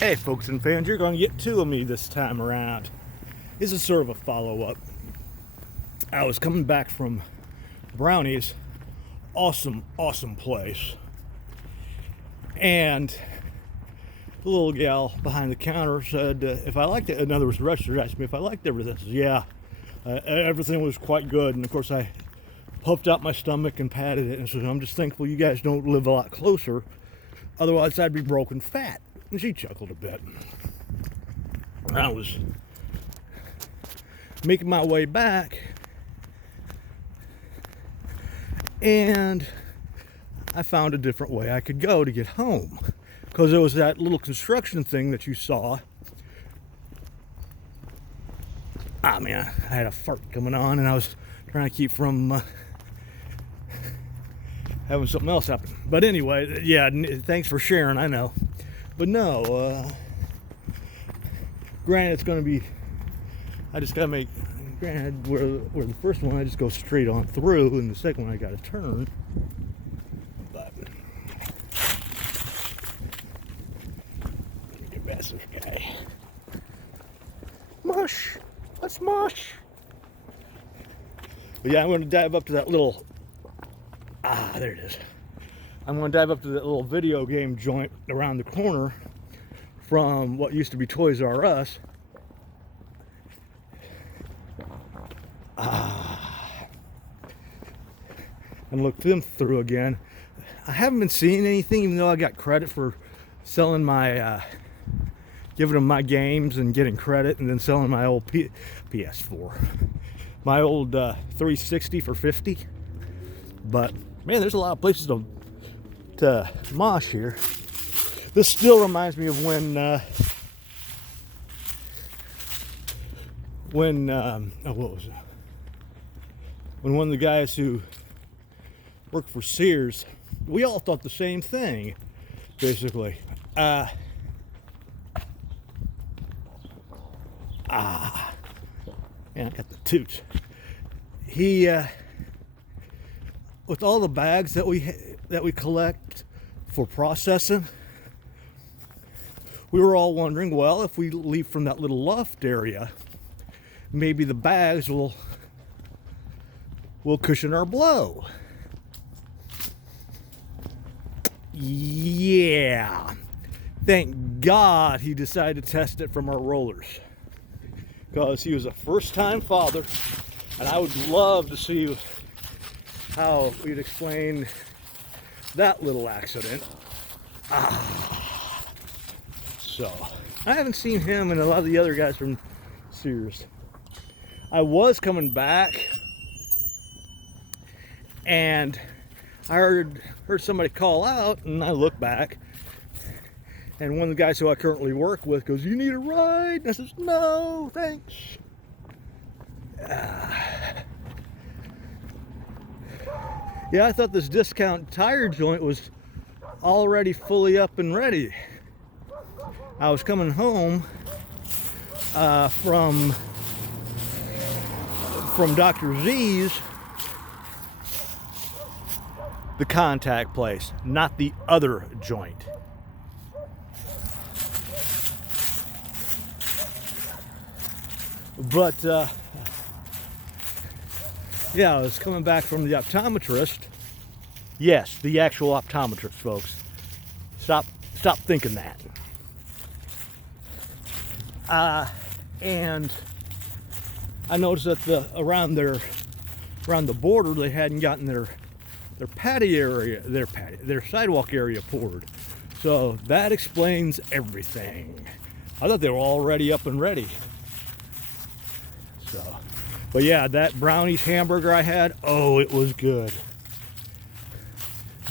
Hey folks and fans, you're going to get two of me this time around. This is sort of a follow-up. I was coming back from Brownie's. Awesome place. And the little gal behind the counter said, if I liked it, in other words, the register asked me if I liked everything. I said, yeah, everything was quite good. And of course, I puffed out my stomach and patted it and said, I'm just thankful you guys don't live a lot closer. Otherwise, I'd be broken fat. And she chuckled a bit. I was making my way back, and I found a different way I could go to get home, because there was that little construction thing that you saw. I had a fart coming on, and I was trying to keep from having something else happen. But anyway, yeah, thanks for sharing, I know. But no, granted, it's going to be, I just got to make, granted, where the first one I just go straight on through, and the second one I got to turn. But, massive guy. Mush! Let's mush! But yeah, I'm going to dive up to that little, there it is. I'm going to dive up to that little video game joint around the corner from what used to be Toys R Us. And look them through again. I haven't been seeing anything, even though I got credit for selling my, giving them my games and getting credit, and then selling my old PS4. My old 360 for $50. But, man, there's a lot of places to mosh here. This still reminds me of when what was it? When one of the guys who worked for Sears, we all thought the same thing, basically. Man, I got the toots. He, with all the bags that we collect for processing, we were all wondering, well, if we leave from that little loft area, maybe the bags will cushion our blow. Yeah. Thank God he decided to test it from our rollers, because he was a first-time father, and I would love to see how we'd explain that little accident. So, I haven't seen him and a lot of the other guys from Sears. I was coming back, and I heard somebody call out, and I looked back, and one of the guys who I currently work with goes, "You need a ride?" And I says, "No, thanks." Yeah, I thought this discount tire joint was already fully up and ready. I was coming home from Dr. Z's, the contact place, not the other joint. But yeah, I was coming back from the optometrist. Yes, the actual optometrist, folks. Stop thinking that. And I noticed that around the border, they hadn't gotten their patio area, their sidewalk area poured. So that explains everything. I thought they were already up and ready. So, but yeah, that Brownie's hamburger I had, oh, it was good.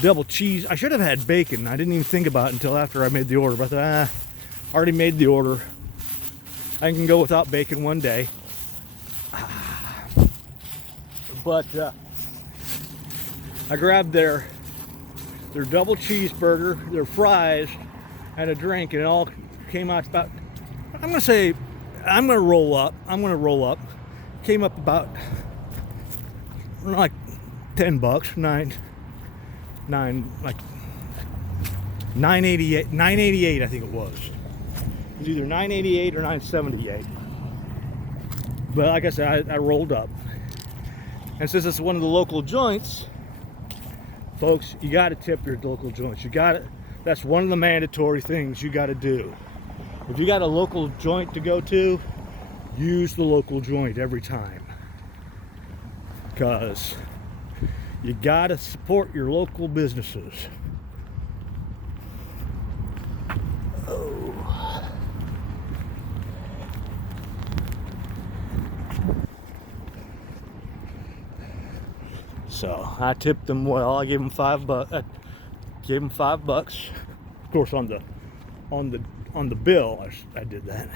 Double cheese. I should have had bacon. I didn't even think about it until after I made the order. But I thought, already made the order. I can go without bacon one day. But I grabbed their double cheeseburger, their fries, and a drink, and it all came out about, I'm gonna roll up. Came up about like $10, like $9.88 I think it was. It was either $9.88 or $9.78. But like I said, I rolled up. And since it's one of the local joints, folks, you got to tip your local joints. You got to. That's one of the mandatory things you got to do. If you got a local joint to go to, use the local joint every time. Because you got to support your local businesses. Oh. So I tipped them well. I gave them $5. I gave them $5. Of course, on the bill, I did that.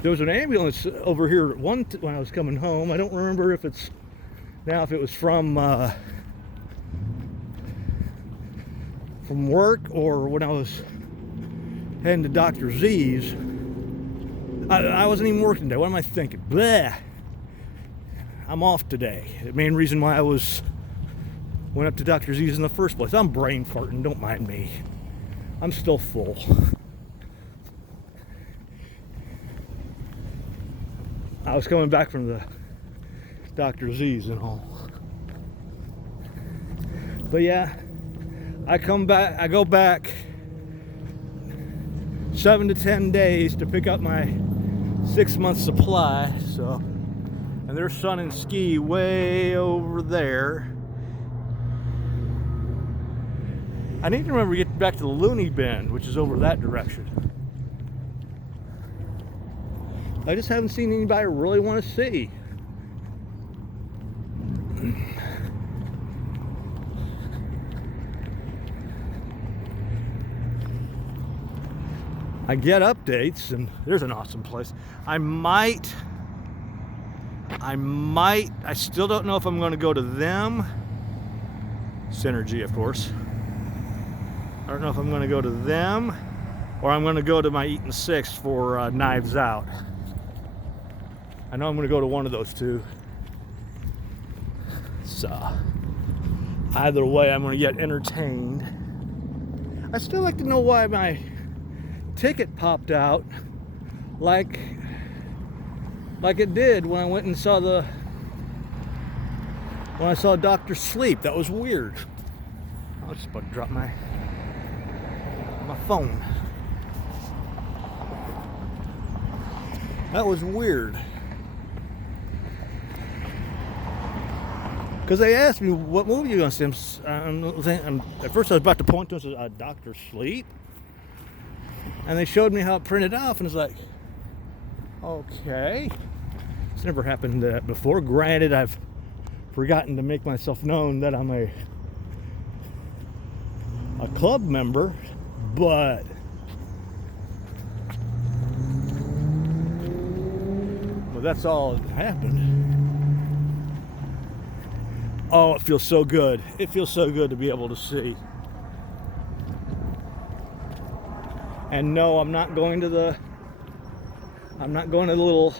There was an ambulance over here when I was coming home. I don't remember if it was from work or when I was heading to Dr. Z's. I wasn't even working today. What am I thinking? Blah. I'm off today. The main reason why I went up to Dr. Z's in the first place. I'm brain farting, don't mind me. I'm still full. I was coming back from the Dr. Z's and all. But yeah, I go back 7 to 10 days to pick up my 6-month supply, so. And there's Sun and Ski way over there. I need to remember to get back to the Looney Bin, which is over that direction. I just haven't seen anybody I really want to see. I get updates, and there's an awesome place. I still don't know if I'm going to go to them. Synergy, of course. I don't know if I'm going to go to them or I'm going to go to my Eaton 6 for Knives Out. I know I'm going to go to one of those two. So, either way, I'm going to get entertained. I still like to know why my ticket popped out like it did when I went and saw when I saw Dr. Sleep. That was weird. I was just about to drop my phone. That was weird. Because they asked me, what movie are you going to see? At first I was about to point to them as Dr. Sleep. And they showed me how it printed off, and it's like, okay. It's never happened before. Granted, I've forgotten to make myself known that I'm a club member, but that's all that happened. Oh, it feels so good. It feels so good to be able to see. And no, I'm not going to the little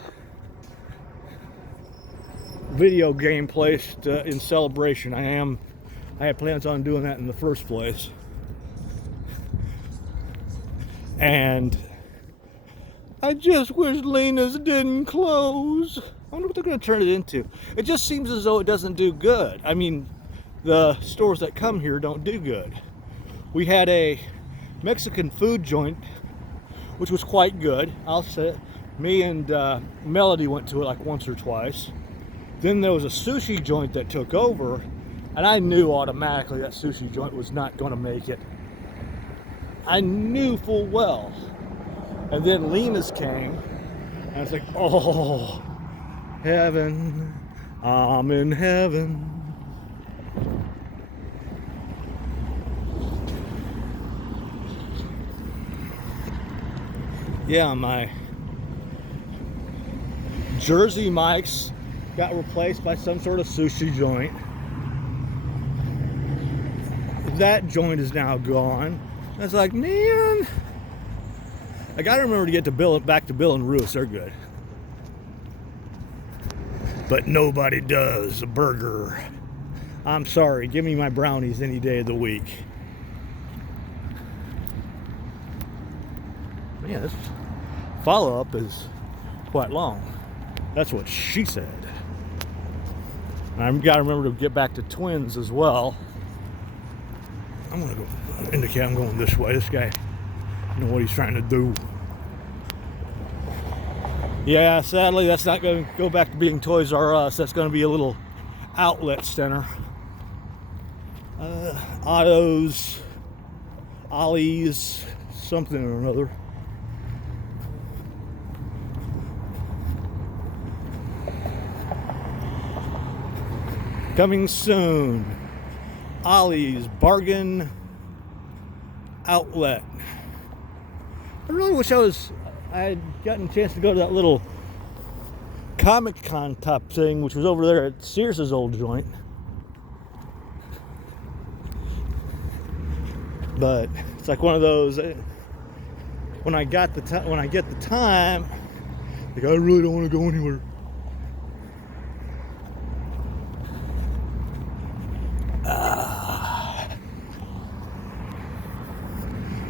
video game place in Celebration. I had plans on doing that in the first place. And I just wish Lena's didn't close. I wonder what they're going to turn it into. It just seems as though it doesn't do good. I mean, the stores that come here don't do good. We had a Mexican food joint, which was quite good. I'll say it. Me and Melody went to it like once or twice. Then there was a sushi joint that took over, and I knew automatically that sushi joint was not going to make it. I knew full well. And then Lena's came, and I was like, oh, heaven, I'm in heaven. Yeah, my Jersey Mike's got replaced by some sort of sushi joint. That joint is now gone. I was like, man, I gotta remember to get back to Bill and Ruth's. They're good. But nobody does a burger. I'm sorry, give me my brownies any day of the week. Yeah, this follow-up is quite long. That's what she said. And I've got to remember to get back to twins as well. I'm going to go indicate I'm going this way. This guy, you know what he's trying to do. Yeah, sadly, that's not going to go back to being Toys R Us. That's going to be a little outlet center. Autos, Ollie's, something or another. Coming soon, Ollie's Bargain Outlet. I really wish I had gotten a chance to go to that little Comic Con type thing, which was over there at Sears' old joint. But it's like one of those. When I get the time, like I really don't want to go anywhere.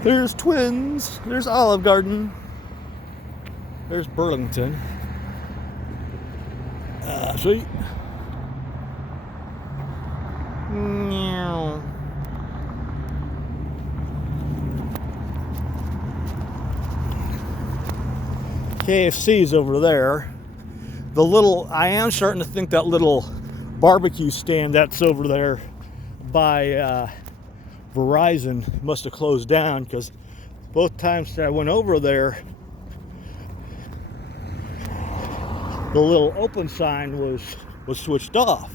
There's Twins. There's Olive Garden. There's Burlington. See? Meow. KFC's over there. I am starting to think that little barbecue stand that's over there by Verizon must have closed down, because both times that I went over there, the little open sign was switched off.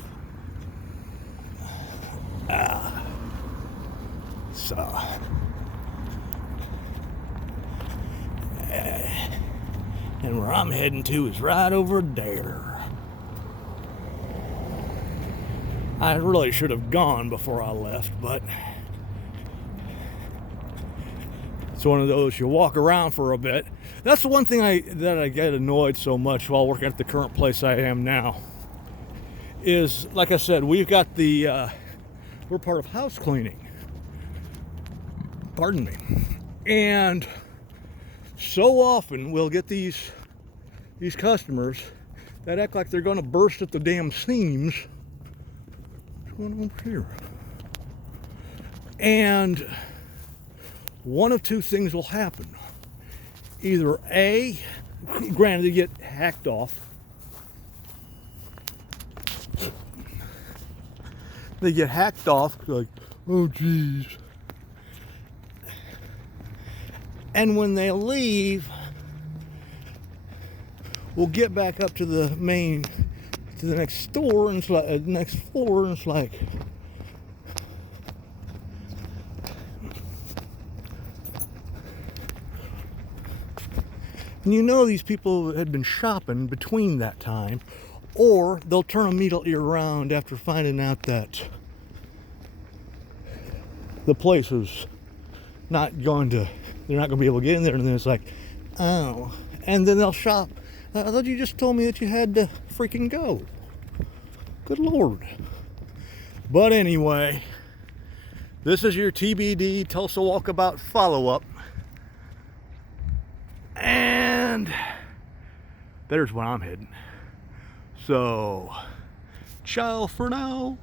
And where I'm heading to is right over there. I really should have gone before I left, but it's one of those, you walk around for a bit. That's the one thing that I get annoyed so much while working at the current place I am now, is, like I said, we've got we're part of house cleaning. Pardon me. And so often we'll get these customers that act like they're going to burst at the damn seams. What's going on over here? And one of two things will happen. Either A, granted, they get hacked off. They get hacked off, like, oh geez. And when they leave, we'll get back up to the next store, and it's like, next floor, and it's like, and you know these people had been shopping between that time, or they'll turn immediately around after finding out that the place is not going to, they're not going to be able to get in there, and then it's like, oh, and then they'll shop. I thought you just told me that you had to freaking go. Good Lord. But anyway, this is your TBD Tulsa Walkabout follow-up. And there's where I'm heading. So, ciao for now.